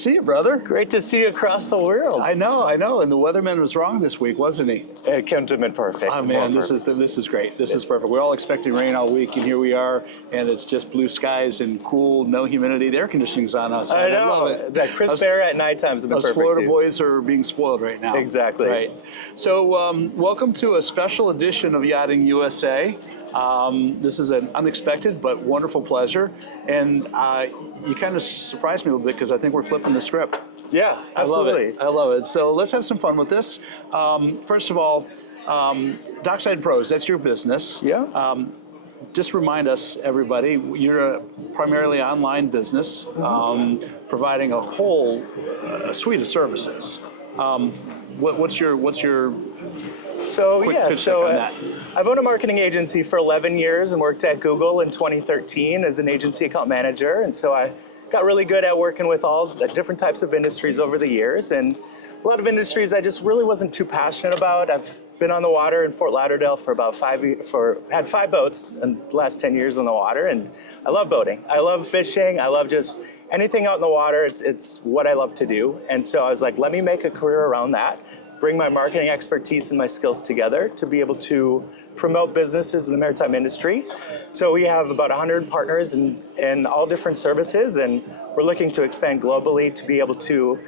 see you, brother. Great to see you across the world. I know. And the weatherman was wrong this week, wasn't he? It couldn't have been perfect. Oh man, this is great. This is perfect. We're all expecting rain all week, and here we are, and it's just blue skies and cool, no humidity. The air conditioning's on outside. I know. love it. That crisp air at night times has been perfect. Florida boys are being spoiled right now. Exactly. Right. So welcome to a special edition of Yachting USA. This is an unexpected but wonderful pleasure, and you kind of surprised me a little bit because I think we're flipping the script. Yeah, absolutely. I love it. So let's have some fun with this. First of all, Dockside Pros, that's your business. Yeah. Just remind us, everybody, you're a primarily online business, providing a whole suite of services. What's your So quick yeah, pitch so on that? I've owned a marketing agency for 11 years and worked at Google in 2013 as an agency account manager. And so I got really good at working with all the different types of industries over the years. And a lot of industries I just really wasn't too passionate about. I've been on the water in Fort Lauderdale for about 5 years, had 5 boats in the last 10 years on the water. And I love boating. I love fishing. I love just anything out in the water. It's what I love to do. And so I was like, let me make a career around that. Bring my marketing expertise and my skills together to be able to promote businesses in the maritime industry. So we have about 100 partners in all different services, and we're looking to expand globally to be able to,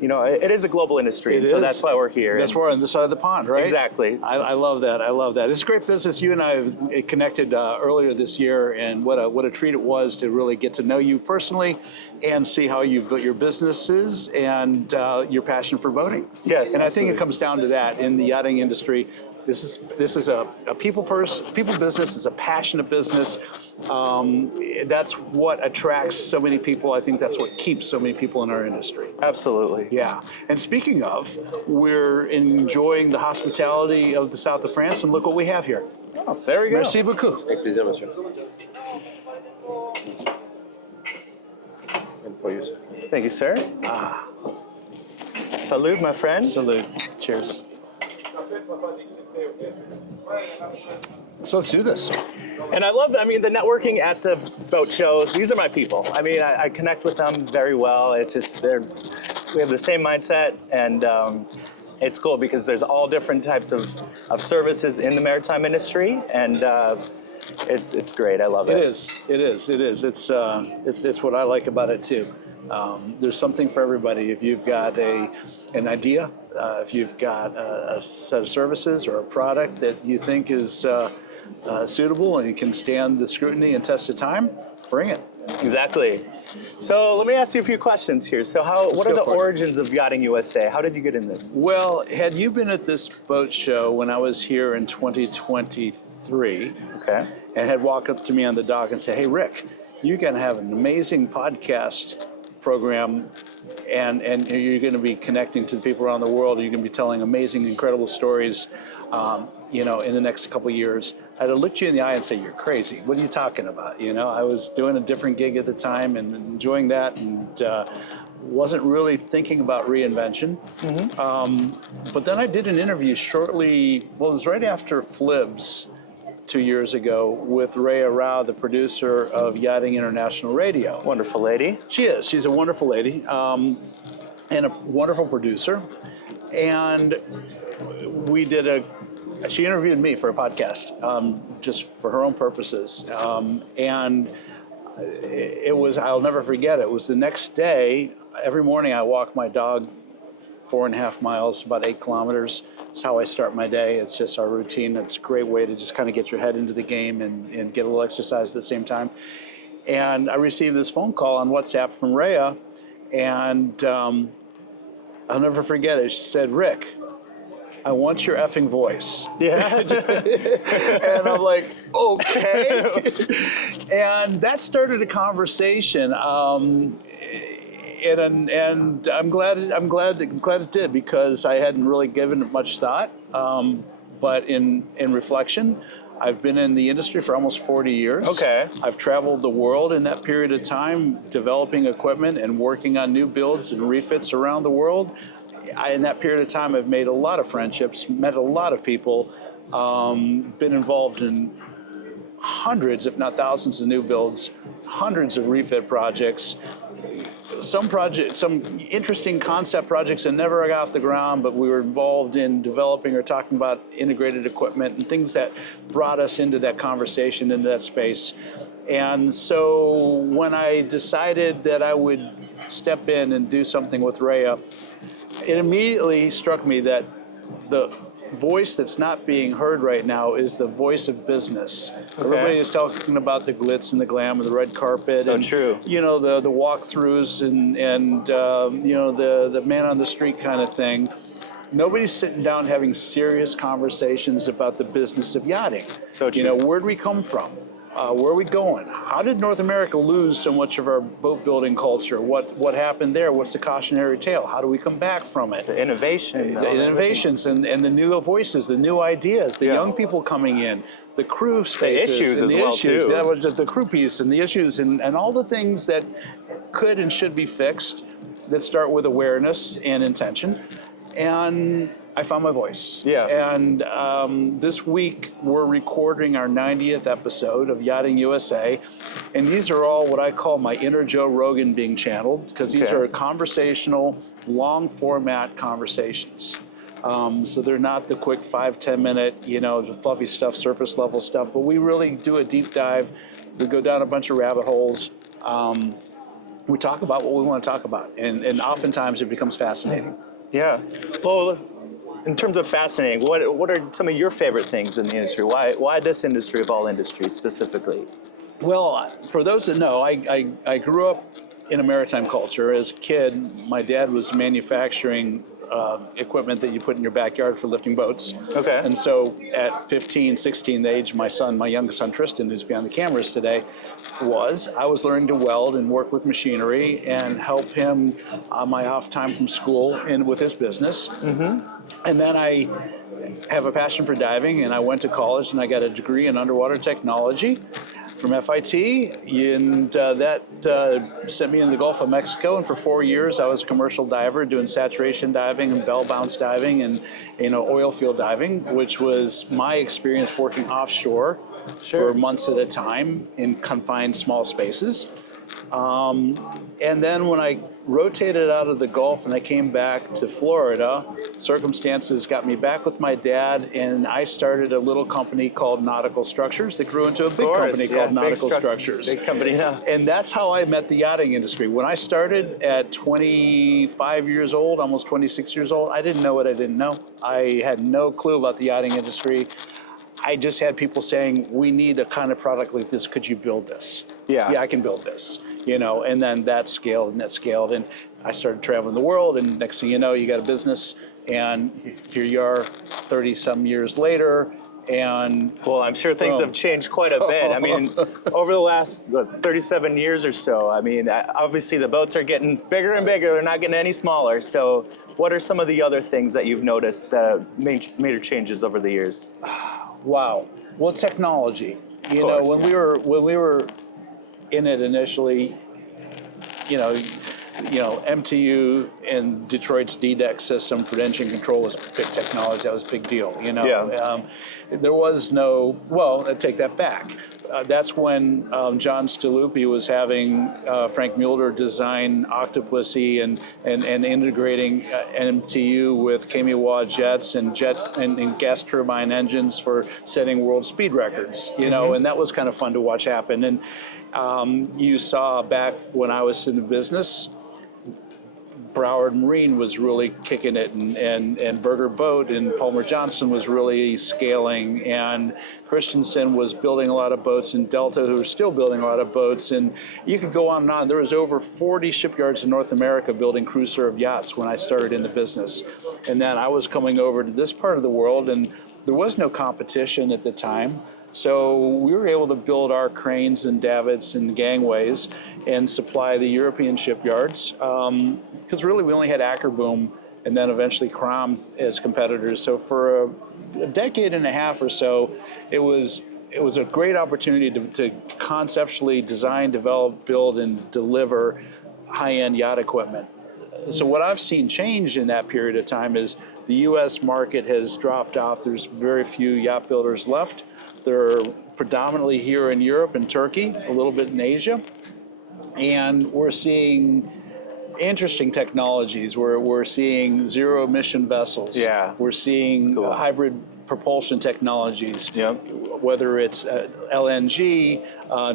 it is a global industry, so that's why we're here. That's why we're on this side of the pond, right? Exactly. I love that. I love that. It's a great business. You and I have connected earlier this year, and what a treat it was to really get to know you personally and see how you've built your businesses and your passion for boating. Yes, and absolutely. I think it comes down to that in the yachting industry. This is a people business. It's a passionate business. That's what attracts so many people. I think that's what keeps so many people in our industry. Absolutely. Yeah. And speaking of, we're enjoying the hospitality of the south of France, and look what we have here. Oh, there we go. Merci beaucoup. Avec plaisir, monsieur. And for you, sir. Thank you, sir. Salute, my friend. Salute. Cheers. So let's do this. And I love, the networking at the boat shows. These are my people. I connect with them very well. It's just, we have the same mindset, and it's cool because there's all different types of services in the maritime industry, and it's great. I love it. It is. It's what I like about it too. There's something for everybody. If you've got an idea, if you've got a set of services or a product that you think is suitable and can stand the scrutiny and test of time, bring it. Exactly. So let me ask you a few questions here. So what are the origins of Yachting USA? How did you get in this? Well, had you been at this boat show when I was here in 2023, okay, and had walked up to me on the dock and said, "Hey, Rick, you're going to have an amazing podcast program, and you're going to be connecting to the people around the world, and you're going to be telling amazing, incredible stories, in the next couple of years," I'd have looked you in the eye and say, "You're crazy. What are you talking about?" I was doing a different gig at the time and enjoying that, and wasn't really thinking about reinvention. But then I did an interview it was right after Flibs 2 years ago with Rhea Rao, the producer of Yachting International Radio. Wonderful lady. She is. She's a wonderful lady and a wonderful producer. And she interviewed me for a podcast, just for her own purposes. And I'll never forget, it was the next day. Every morning I walk my dog 4.5 miles, about 8 kilometers. It's how I start my day. It's just our routine. It's a great way to just kind of get your head into the game and get a little exercise at the same time. And I received this phone call on WhatsApp from Rhea, and I'll never forget it. She said, "Rick, I want your effing voice." Yeah. And I'm like, okay. And that started a conversation. And I'm glad it did, because I hadn't really given it much thought. But in reflection, I've been in the industry for almost 40 years. Okay. I've traveled the world in that period of time, developing equipment and working on new builds and refits around the world. In that period of time, I've made a lot of friendships, met a lot of people, been involved in hundreds, if not thousands, of new builds, hundreds of refit projects, some interesting concept projects that never got off the ground, but we were involved in developing or talking about integrated equipment and things that brought us into that conversation, into that space. And so when I decided that I would step in and do something with Rhea, it immediately struck me that the voice that's not being heard right now is the voice of business. Okay. Everybody is talking about the glitz and the glam and the red carpet. So and, true. You know, the walkthroughs and you know, the man on the street kind of thing. Nobody's sitting down having serious conversations about the business of yachting. So true. You know, where'd we come from? Where are we going? How did North America lose so much of our boat building culture? What happened there? What's the cautionary tale? How do we come back from it? The innovation. The innovations and the new voices, the new ideas, the young people coming in, the crew spaces. The issues and as the well, issues. too. That was the crew piece and the issues and all the things that could and should be fixed that start with awareness and intention. And I found my voice. Yeah. And this week we're recording our 90th episode of Yachting USA, and these are all what I call my inner Joe Rogan being channeled, because these are conversational, long format conversations. So they're not the quick 5-10 minute, you know, fluffy stuff, surface level stuff, but we really do a deep dive. We go down a bunch of rabbit holes. We talk about what we want to talk about, and oftentimes it becomes fascinating. Yeah. Well, in terms of fascinating, what are some of your favorite things in the industry? Why this industry of all industries specifically? Well, for those that know, I grew up in a maritime culture. As a kid, my dad was manufacturing equipment that you put in your backyard for lifting boats. Okay. And so at 15, 16, the age my youngest son Tristan, who's behind the cameras today, I was learning to weld and work with machinery and help him on my off time from school and with his business. Mm-hmm. And then I have a passion for diving, and I went to college and I got a degree in underwater technology from FIT, and that sent me into the Gulf of Mexico. And for 4 years, I was a commercial diver doing saturation diving and bell bounce diving and oil field diving, which was my experience working offshore for months at a time in confined small spaces. And then when I rotated out of the Gulf and I came back to Florida, circumstances got me back with my dad, and I started a little company called Nautical Structures that grew into a big company called Nautical Structures. Big company, yeah. And that's how I met the yachting industry. When I started at 25 years old, almost 26 years old, I didn't know what I didn't know. I had no clue about the yachting industry. I just had people saying, we need a kind of product like this. Could you build this? Yeah, I can build this. And then that scaled and that scaled. And I started traveling the world, and next thing you know, you got a business, and here you are 30-some years later. And well, I'm sure things have changed quite a bit. I mean, over the last 37 years or so, I mean, obviously the boats are getting bigger and bigger. They're not getting any smaller. So what are some of the other things that you've noticed that major changes over the years? Wow. Well, technology. When we were in it initially, MTU and Detroit's DDEC system for engine control was big technology. That was a big deal. There was no. Well, I take that back. That's when John Staluppi was having Frank Mueller design Octopussy and integrating MTU with Kamiwa jets and gas turbine engines for setting world speed records. And that was kind of fun to watch happen. And you saw back when I was in the business, Broward Marine was really kicking it, and Berger Boat and Palmer Johnson was really scaling, and Christensen was building a lot of boats, and Delta, who are still building a lot of boats, and you could go on and on. There was over 40 shipyards in North America building crew-served yachts when I started in the business. And then I was coming over to this part of the world, and there was no competition at the time. So we were able to build our cranes and davits and gangways and supply the European shipyards, because really we only had Ackerboom and then eventually Crom as competitors. So for a decade and a half or so, it was a great opportunity to conceptually design, develop, build, and deliver high-end yacht equipment. So what I've seen change in that period of time is the U.S. market has dropped off. There's very few yacht builders left. They're predominantly here in Europe and Turkey, a little bit in Asia. And we're seeing interesting technologies. We're seeing zero emission vessels. Yeah. We're seeing cool. hybrid propulsion technologies. Yep. Whether it's LNG,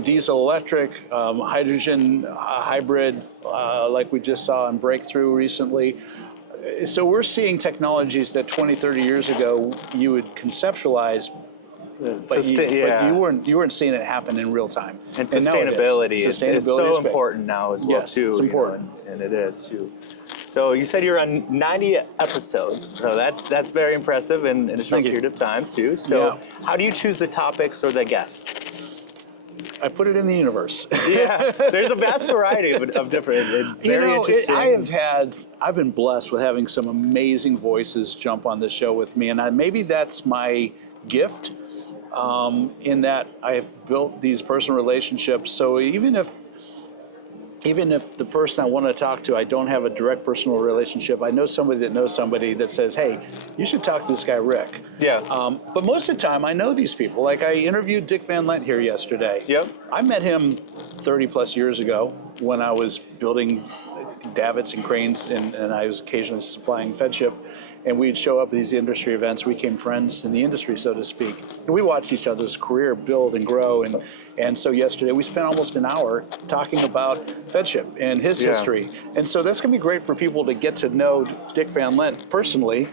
diesel electric, hydrogen hybrid, like we just saw in Breakthrough recently. So we're seeing technologies that 20, 30 years ago you would conceptualize, but you weren't seeing it happen in real time. And sustainability, is so important now as well, yes, too. It's important. And it is too. So you said you're on 90 episodes, so that's very impressive in a short period of time too. So how do you choose the topics or the guests? I put it in the universe. Yeah, there's a vast variety of different, very interesting. I've been blessed with having some amazing voices jump on the show with me, and maybe that's my gift, in that I have built these personal relationships. So even if the person I want to talk to, I don't have a direct personal relationship, I know somebody that says, hey, you should talk to this guy, Rick. Yeah. But most of the time, I know these people. Like I interviewed Dick Van Lent here yesterday. Yep. I met him 30 plus years ago when I was building davits and cranes, and I was occasionally supplying Fedship. And we'd show up at these industry events. We became friends in the industry, so to speak. And we watched each other's career build and grow. And so yesterday we spent almost an hour talking about Fedship and his history. And so that's going to be great for people to get to know Dick Van Lent personally,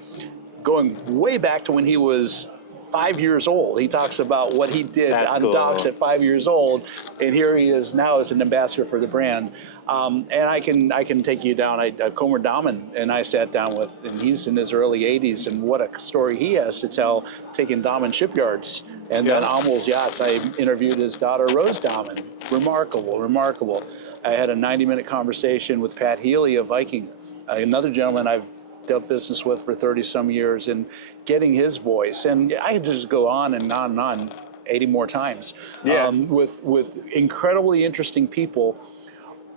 going way back to when he was 5 years old. He talks about what he did on docks at 5 years old, and here he is now as an ambassador for the brand. And I can take you down. Comer Dahmen and I sat down with, and he's in his early 80s, and what a story he has to tell, taking Dahmen shipyards. And then Amel's Yachts, I interviewed his daughter, Rose Dahmen. Remarkable, remarkable. I had a 90-minute conversation with Pat Healy of Viking, another gentleman I've dealt business with for 30-some years, and getting his voice. And I could just go on and on and on 80 more times with incredibly interesting people.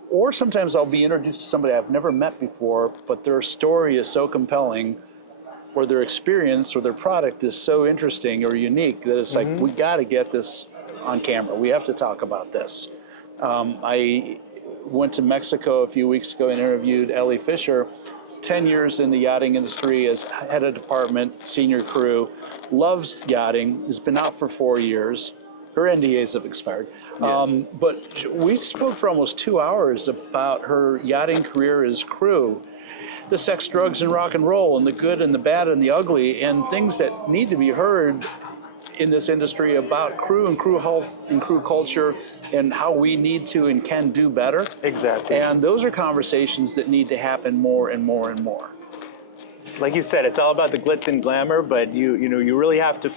Or sometimes I'll be introduced to somebody I've never met before, but their story is so compelling, or their experience or their product is so interesting or unique that it's like, we got to get this on camera. We have to talk about this. I went to Mexico a few weeks ago and interviewed Ellie Fisher, 10 years in the yachting industry as head of department, senior crew, loves yachting, has been out for 4 years. Her NDAs have expired. But we spoke for almost 2 hours about her yachting career as crew, the sex, drugs, and rock and roll, and the good and the bad and the ugly, and things that need to be heard in this industry about crew and crew health and crew culture and how we need to and can do better. Exactly. And those are conversations that need to happen more and more and more. Like you said, it's all about the glitz and glamour, but you really have to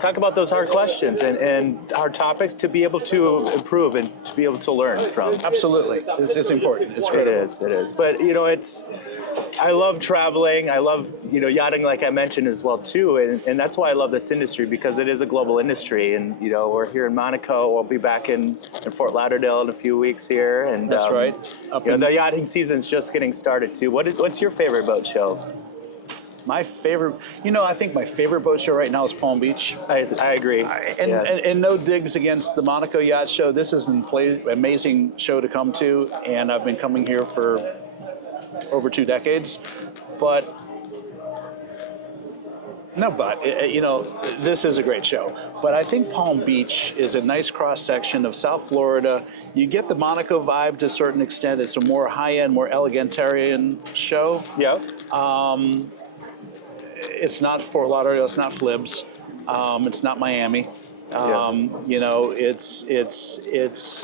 talk about those hard questions and hard topics to be able to improve and to be able to learn from. Absolutely, it's important. It's critical. It is. But I love traveling. I love yachting, like I mentioned as well too, and that's why I love this industry, because it is a global industry. And we're here in Monaco. We'll be back in Fort Lauderdale in a few weeks here. And that's right. The yachting season's just getting started too. What's your favorite boat show? My favorite, I think my favorite boat show right now is Palm Beach. I agree. And no digs against the Monaco Yacht Show. This is an amazing show to come to, and I've been coming here for over 2 decades. But this is a great show. But I think Palm Beach is a nice cross-section of South Florida. You get the Monaco vibe to a certain extent. It's a more high-end, more elegantarian show. Yeah. It's not Fort Lauderdale, it's not Flibs, it's not Miami. It's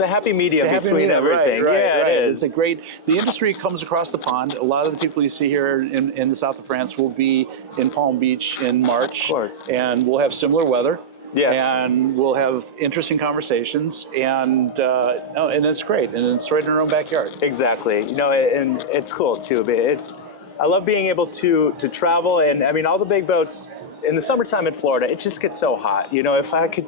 a happy medium between everything. Right, it is. The industry comes across the pond. A lot of the people you see here in the south of France will be in Palm Beach in March. Of course. And we'll have similar weather. Yeah. And we'll have interesting conversations, and it's great, and it's right in our own backyard. Exactly. And it's cool too. I love being able to travel, and I mean, all the big boats in the summertime in Florida, it just gets so hot. If I could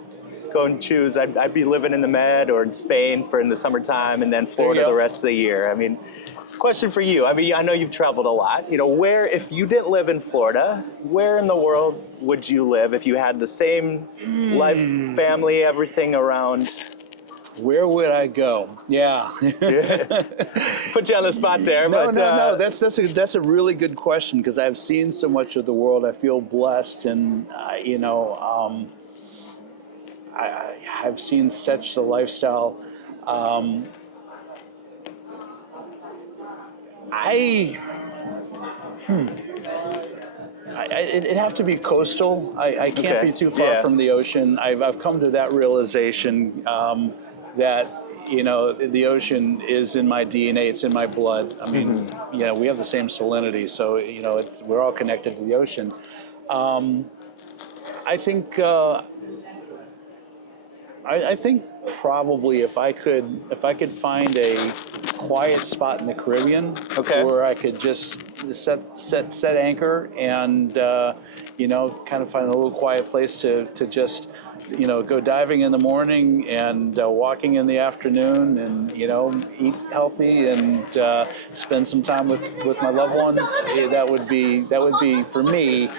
go and choose, I'd be living in the Med or in Spain in the summertime, and then Florida the rest of the year. I mean, question for you. I mean, I know you've traveled a lot. Where, if you didn't live in Florida, where in the world would you live if you had the same life, family, everything around? Where would I go? Yeah. Put you on the spot there. No. That's a really good question, because I've seen so much of the world. I feel blessed, and I've seen such a lifestyle. It'd have to be coastal. I can't be too far from the ocean. I've come to that realization that the ocean is in my DNA. It's in my blood. I mean, we have the same salinity, so we're all connected to the ocean. I think probably if I could find a quiet spot in the Caribbean where I could just set anchor and kind of find a little quiet place to just go diving in the morning and walking in the afternoon, and eat healthy and spend some time with my loved ones. That would be for me,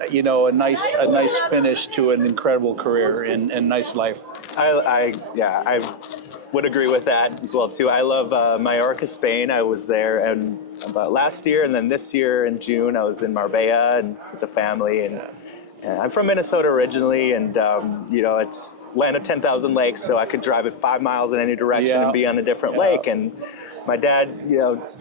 a nice finish to an incredible career and nice life. I would agree with that as well too. I love Mallorca, Spain. I was there and about last year, and then this year in June I was in Marbella and with the family. And I'm from Minnesota originally, and it's land of 10,000 lakes, so I could drive it 5 miles in any direction and be on a different lake. And my dad,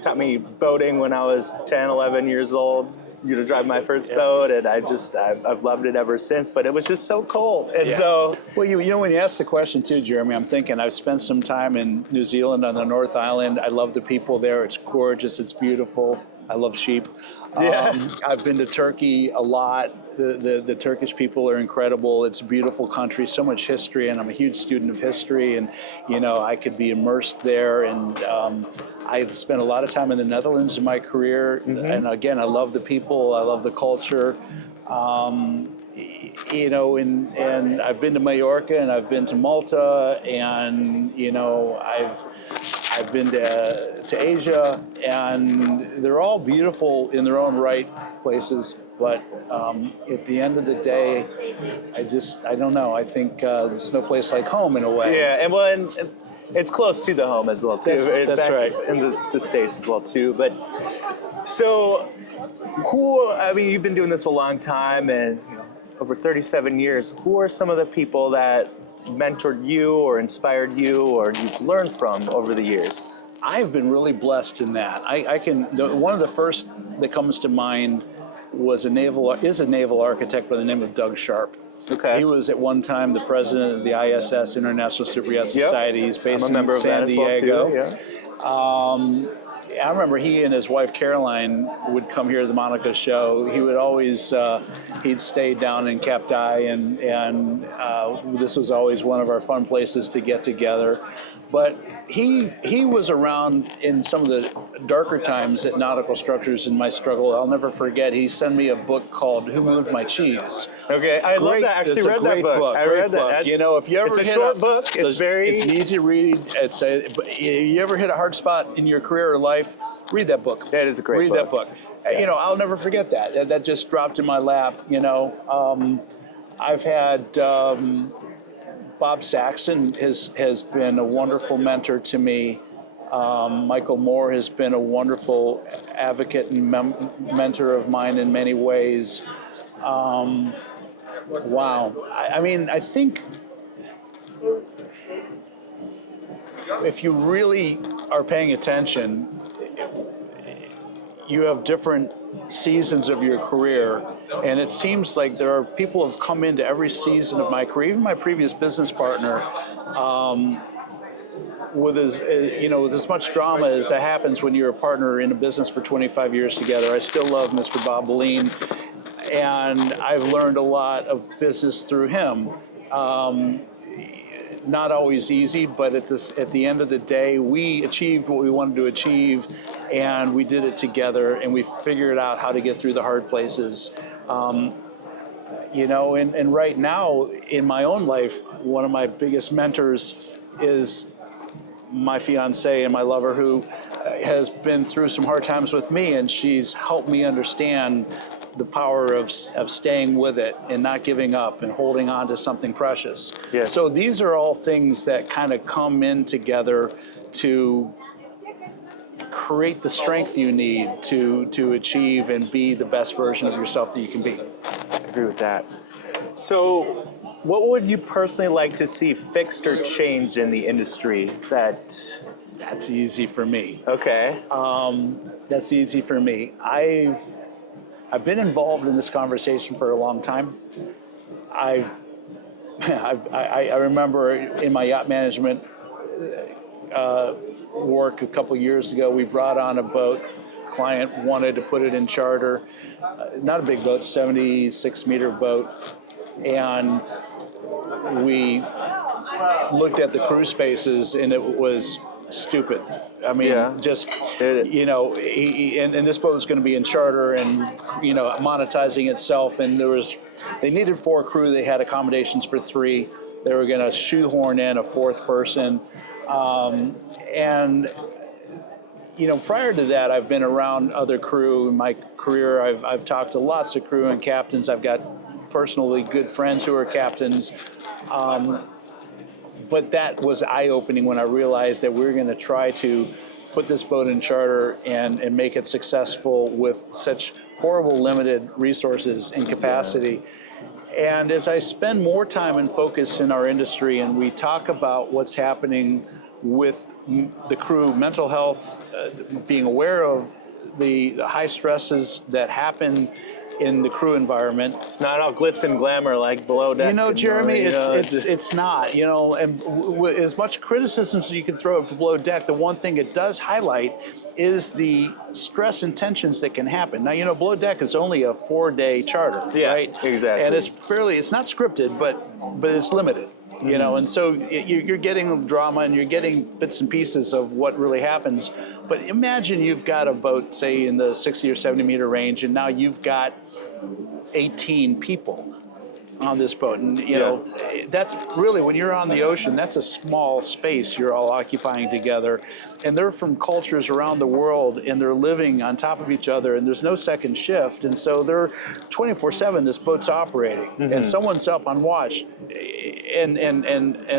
taught me boating when I was 10, 11 years old. To drive my first boat, and I've loved it ever since. But it was just so cold, and so. Well, when you ask the question too, Jeremy, I'm thinking I've spent some time in New Zealand on the North Island. I love the people there. It's gorgeous. It's beautiful. I love sheep. I've been to Turkey a lot. The Turkish people are incredible. It's a beautiful country, so much history, and I'm a huge student of history, and I could be immersed there. And I've spent a lot of time in the Netherlands in my career, and again, I love the people, I love the culture. And I've been to Mallorca, and I've been to Malta, and I've been to Asia, and they're all beautiful in their own right places. But at the end of the day, I don't know. I think there's no place like home in a way. Yeah, and it's close to the home as well too. That's right. In the States as well too. But so, you've been doing this a long time, and over 37 years. Who are some of the people that mentored you or inspired you or you've learned from over the years? I've been really blessed in that. One of the first that comes to mind is a naval architect by the name of Doug Sharp. Okay. He was at one time the president of the ISS, International Superyacht Society. He's based in San Diego. Well too, I remember he and his wife Caroline would come here to the Monaco show. He would always, he'd stay down in Cap Dai, and this was always one of our fun places to get together. But he was around in some of the darker times at Nautical Structures in my struggle. I'll never forget, he sent me a book called Who Moved My Cheese? Okay, I love that. I actually read that book. I read that. If you ever it's a short book. It's an easy read. You ever hit a hard spot in your career or life, read that book. That is a great book. Read that book. Yeah. I'll never forget that. That just dropped in my lap. I've had Bob Saxon has been a wonderful mentor to me. Michael Moore has been a wonderful advocate and mentor of mine in many ways. Wow. I think if you really are paying attention, you have different seasons of your career, and it seems like there are people who have come into every season of my career. Even my previous business partner, with as much drama as that happens when you're a partner in a business for 25 years together, I still love Mr. Bob Boleen, and I've learned a lot of business through him. Not always easy, but at the end of the day, we achieved what we wanted to achieve, and we did it together, and we figured out how to get through the hard places. And right now in my own life, one of my biggest mentors is my fiance and my lover, who has been through some hard times with me, and she's helped me understand the power of staying with it and not giving up and holding on to something precious. Yes. So these are all things that kind of come in together to create the strength you need to achieve and be the best version of yourself that you can be. I agree with that. So what would you personally like to see fixed or changed in the industry That's easy for me. Okay. That's easy for me. I've been involved in this conversation for a long time. I remember in my yacht management work a couple years ago, we brought on a boat. Client wanted to put it in charter, not a big boat, 76-meter boat, and we looked at the crew spaces, and it was stupid. I mean, just, you know, and this boat was going to be in charter and, you know, monetizing itself, and they needed 4 crew, they had accommodations for 3, they were going to shoehorn in a 4th person, and, you know, prior to that, I've been around other crew in my career. I've talked to lots of crew and captains. I've got personally good friends who are captains. But that was eye-opening when I realized that we were going to try to put this boat in charter and make it successful with such horrible limited resources and capacity. And as I spend more time and focus in our industry and we talk about what's happening with the crew, mental health, being aware of the high stresses that happen in the crew environment. It's not all glitz and glamour like below deck. You know, Jeremy, it's not, you know, and as much criticism as you can throw at below deck, the one thing it does highlight is the stress and tensions that can happen. Now, you know, below deck is only a 4-day charter, right? Exactly. And it's not scripted, but it's limited. You know, and so you're getting drama and you're getting bits and pieces of what really happens. But imagine you've got a boat, say, in the 60 or 70 meter range, and now you've got 18 people on this boat. And, you know, that's really, when you're on the ocean, that's a small space you're all occupying together. And they're from cultures around the world, and they're living on top of each other, and there's no second shift. And so they're 24/7, this boat's operating, and someone's up on watch and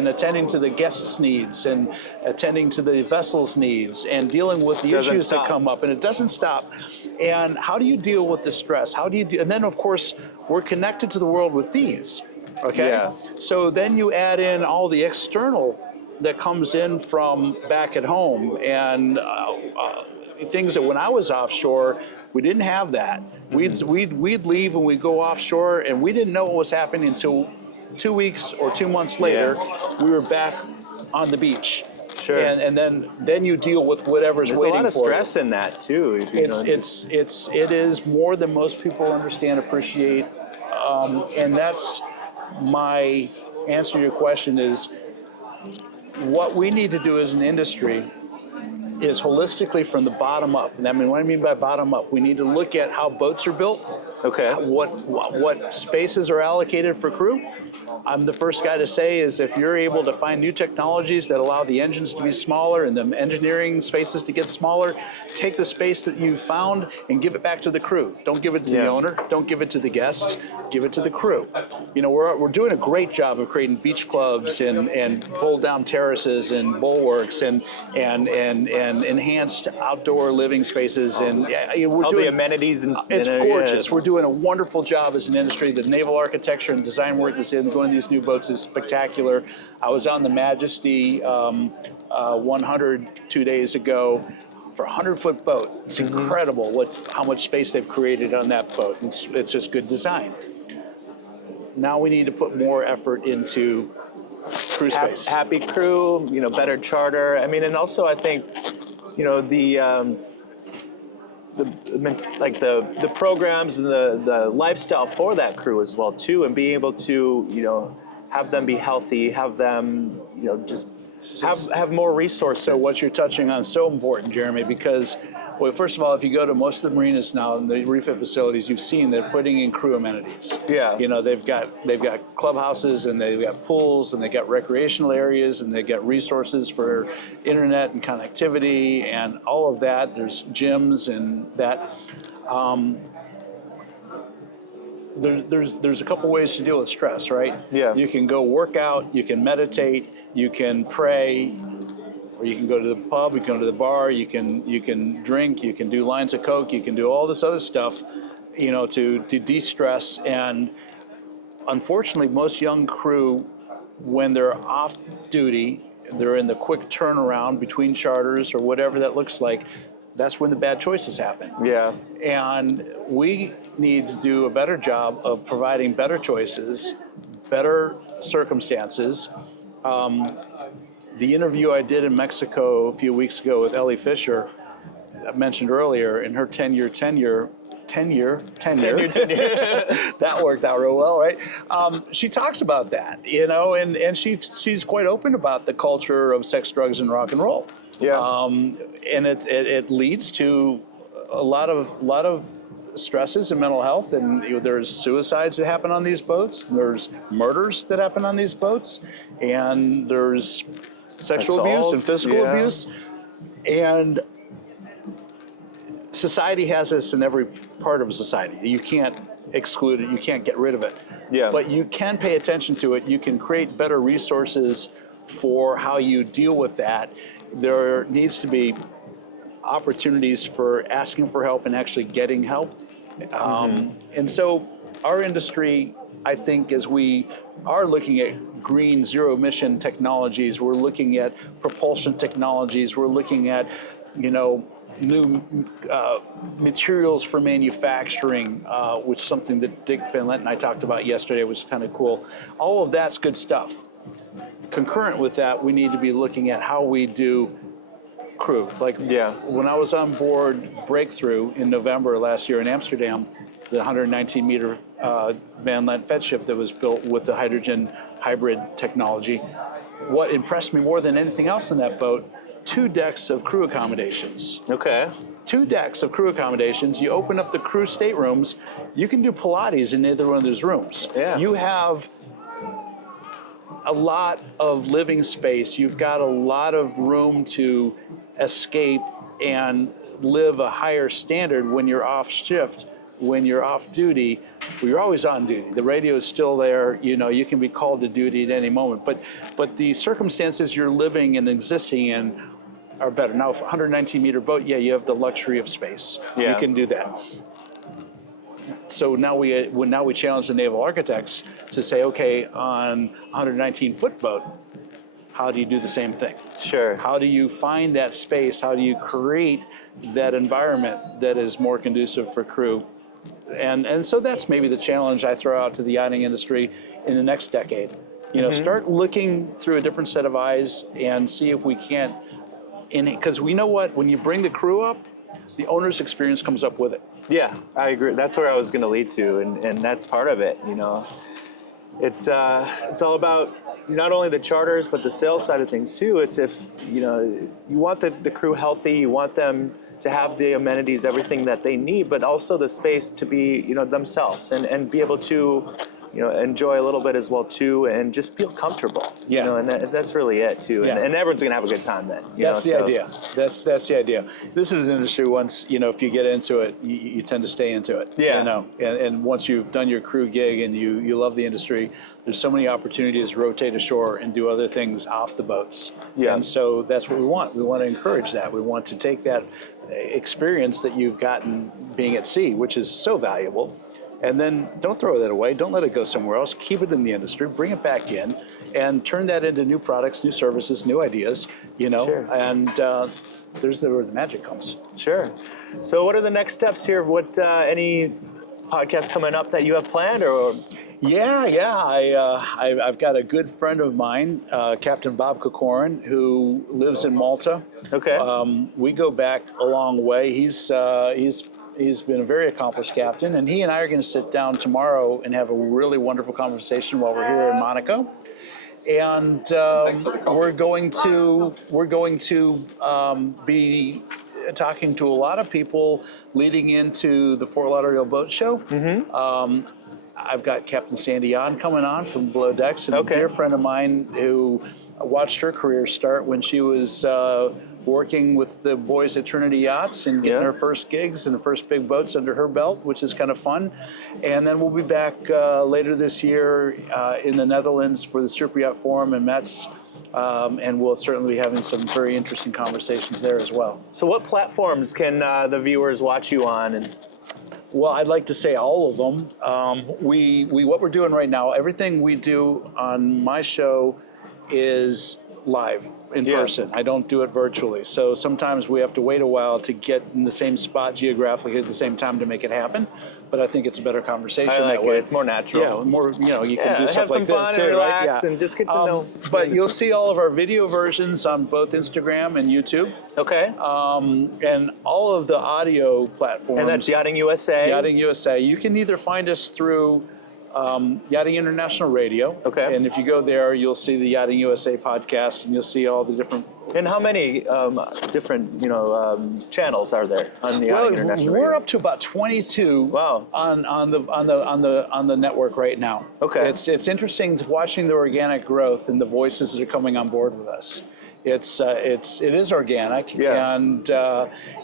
attending to the guests' needs and attending to the vessel's needs and dealing with the issues that come up, and it doesn't stop. And how do you deal with the stress? How do you and then, of course, we're connected to the world with these, okay? Yeah. So then you add in all the external that comes in from back at home, and things that when I was offshore, we didn't have that. We'd leave and we'd go offshore, and we didn't know what was happening until 2 weeks or 2 months later, we were back on the beach. Sure. And then you deal with whatever's There's waiting for you. a lot of stress in that too. It is more than most people understand, appreciate, and that's my answer to your question is what we need to do as an industry is holistically from the bottom up. And I mean, what I mean by bottom up, we need to look at how boats are built, okay, what spaces are allocated for crew. I'm the first guy to say is if you're able to find new technologies that allow the engines to be smaller and the engineering spaces to get smaller, take the space that you found and give it back to the crew. Don't give it to the owner, don't give it to the guests, give it to the crew. You know, we're doing a great job of creating beach clubs and fold down terraces and bulwarks and enhanced outdoor living spaces, and we're all doing the amenities and it's gorgeous. We're doing a wonderful job as an industry. The naval architecture and design work that's in going to these new boats is spectacular. I was on the Majesty 100 2 days ago for a 100-foot boat. It's incredible how much space they've created on that boat. It's just good design. Now we need to put more effort into crew space. Happy crew, you know, better charter. I mean, and also I think, you know, the programs and the lifestyle for that crew as well too, and being able to, you know, have them be healthy, have them, you know, just have more resources. So what you're touching on is so important, Jeremy, because Well, first of all, if you go to most of the marinas now and the refit facilities, you've seen they're putting in crew amenities. Yeah. You know, they've got clubhouses, and they've got pools, and they've got recreational areas, and they've got resources for internet and connectivity and all of that. There's gyms and that. There's a couple ways to deal with stress, right? Yeah. You can go work out, you can meditate, you can pray, or you can go to the pub, you can go to the bar, you can drink, you can do lines of Coke, you can do all this other stuff, you know, to de-stress. And unfortunately, most young crew, when they're off duty, they're in the quick turnaround between charters or whatever that looks like, that's when the bad choices happen. Yeah. And we need to do a better job of providing better choices, better circumstances. The interview I did in Mexico a few weeks ago with Ellie Fisher, I mentioned earlier, in her 10-year tenure, that worked out real well, right? She talks about that, you know, and she's quite open about the culture of sex, drugs, and rock and roll. Yeah. And it leads to a lot of stresses and mental health, and you know, there's suicides that happen on these boats, there's murders that happen on these boats, and there's sexual abuse and physical abuse. And society has this in every part of society. You can't exclude it, you can't get rid of it. Yeah. But you can pay attention to it, you can create better resources for how you deal with that. There needs to be opportunities for asking for help and actually getting help. And so our industry, I think, as we are looking at green zero emission technologies, we're looking at propulsion technologies, we're looking at, you know, new materials for manufacturing, which is something that Dick Van Lent and I talked about yesterday, which is kind of cool. All of that's good stuff. Concurrent with that, we need to be looking at how we do crew. Like, when I was on board Breakthrough in November last year in Amsterdam, the 119-meter Van Lent Fed ship that was built with the hydrogen hybrid technology, what impressed me more than anything else in that boat, 2 decks of crew accommodations. Okay. 2 decks of crew accommodations. You open up the crew staterooms, you can do Pilates in either one of those rooms. Yeah. You have a lot of living space. You've got a lot of room to escape and live a higher standard when you're off shift, when you're off duty. Well, you're always on duty. The radio is still there. You know, you can be called to duty at any moment. But the circumstances you're living and existing in are better. Now, if 119-meter boat, yeah, you have the luxury of space. Yeah. You can do that. So now we challenge the naval architects to say, okay, on a 119-foot boat, how do you do the same thing? Sure. How do you find that space? How do you create that environment that is more conducive for crew? And so that's maybe the challenge I throw out to the yachting industry in the next decade. You know, start looking through a different set of eyes and see if we can't, because we know what, when you bring the crew up, the owner's experience comes up with it. Yeah, I agree. That's where I was going to lead to, and that's part of it. You know, it's all about not only the charters but the sales side of things too. It's if you know you want the crew healthy, you want them to have the amenities, everything that they need, but also the space to be themselves and be able to enjoy a little bit as well too, and just feel comfortable. Yeah. And that's really it too. Yeah. And everyone's gonna have a good time then. That's the idea. That's the idea. This is an industry, once if you get into it, you tend to stay into it. Yeah. And once you've done your crew gig and you love the industry, there's so many opportunities to rotate ashore and do other things off the boats. Yeah. And so that's what we want. We want to encourage that. We want to take that experience that you've gotten being at sea, which is so valuable, and then don't throw that away. Don't let it go somewhere else. Keep it in the industry. Bring it back in, and turn that into new products, new services, new ideas. Sure. And there's where the magic comes. Sure. So, what are the next steps here? What any podcasts coming up that you have planned, or? Yeah. I've got a good friend of mine, Captain Bob Kokorin, who lives in Malta. Okay. We go back a long way. He's been a very accomplished captain, and he and I are going to sit down tomorrow and have a really wonderful conversation while we're here in Monaco. And we're going to be talking to a lot of people leading into the Fort Lauderdale Boat Show. I've got Captain Sandy on coming on from Below Decks, and a dear friend of mine who watched her career start when she was working with the boys at Trinity Yachts and getting her first gigs and the first big boats under her belt, which is kind of fun. And then we'll be back later this year in the Netherlands for the Superyacht Forum in Metz. And we'll certainly be having some very interesting conversations there as well. So what platforms can the viewers watch you on? Well, I'd like to say all of them. What we're doing right now, everything we do on my show is live in person. I don't do it virtually. So sometimes we have to wait a while to get in the same spot geographically at the same time to make it happen. But I think it's a better conversation that way. It's more natural. Yeah, more, you can do stuff like this. Have some fun and relax and just get to know. But you'll see all of our video versions on both Instagram and YouTube. Okay. And all of the audio platforms. And that's Yachting USA. Yachting USA. You can either find us through Yachting International Radio. Okay. And if you go there, you'll see the Yachting USA podcast, and you'll see all the different. And how many different channels are there on the Yachting International Radio? We're up to about 22. Wow. On the network right now. Okay. It's interesting watching the organic growth and the voices that are coming on board with us. It is organic, and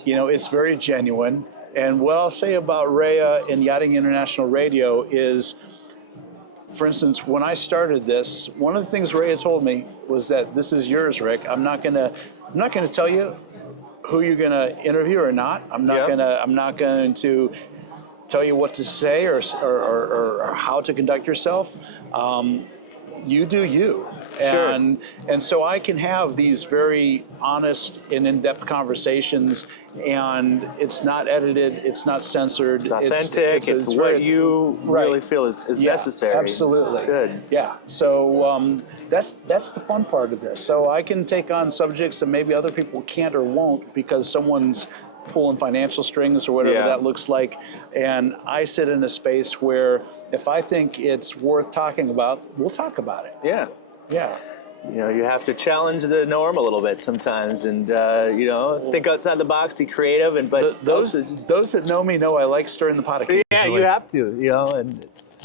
it's very genuine. And what I'll say about Rhea and Yachting International Radio is, for instance, when I started this, one of the things Rhea told me was that this is yours, Rick. I'm not gonna tell you who you're gonna interview or not. I'm not going to tell you what to say or how to conduct yourself. You do you. And so I can have these very honest and in-depth conversations, and it's not edited, it's not censored. It's authentic, it's what you really feel is necessary. Absolutely. That's good. Yeah, so that's the fun part of this. So I can take on subjects that maybe other people can't or won't because someone's pulling financial strings or whatever that looks like. And I sit in a space where if I think it's worth talking about, we'll talk about it. Yeah. Yeah. You have to challenge the norm a little bit sometimes, and think outside the box, be creative, and those that know me know I like stirring the pot occasionally. Yeah, you have to, and it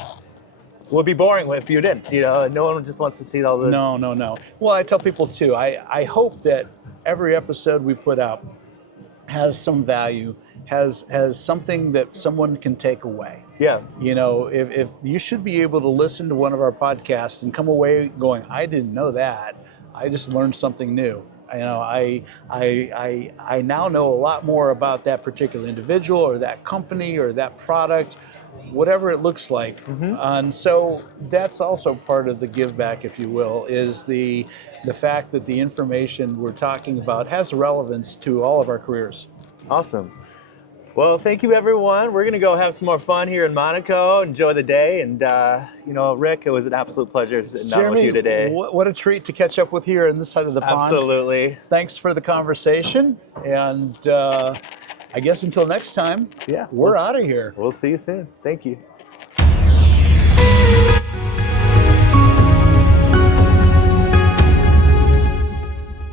would be boring if you didn't, and no one just wants to see all the. No. Well, I tell people too. I hope that every episode we put out has some value, has something that someone can take away. Yeah. If you should be able to listen to one of our podcasts and come away going, I didn't know that. I just learned something new. I now know a lot more about that particular individual or that company or that product, whatever it looks like. And so that's also part of the give back, if you will, is the fact that the information we're talking about has relevance to all of our careers. Awesome. Well, thank you, everyone. We're going to go have some more fun here in Monaco, enjoy the day. And, Rick, it was an absolute pleasure sitting down with you today. What a treat to catch up with here on this side of the pond. Absolutely. Thanks for the conversation. And I guess until next time, we're out of here. We'll see you soon. Thank you.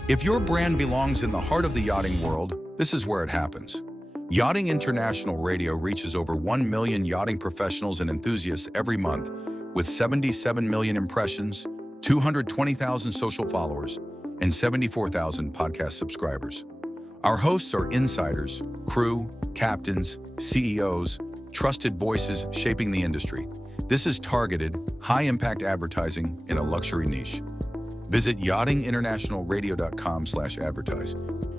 If your brand belongs in the heart of the yachting world, this is where it happens. Yachting International Radio reaches over 1 million yachting professionals and enthusiasts every month, with 77 million impressions, 220,000 social followers, and 74,000 podcast subscribers. Our hosts are insiders, crew, captains, CEOs, trusted voices shaping the industry. This is targeted, high-impact advertising in a luxury niche. Visit yachtinginternationalradio.com/advertise.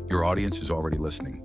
Your audience is already listening.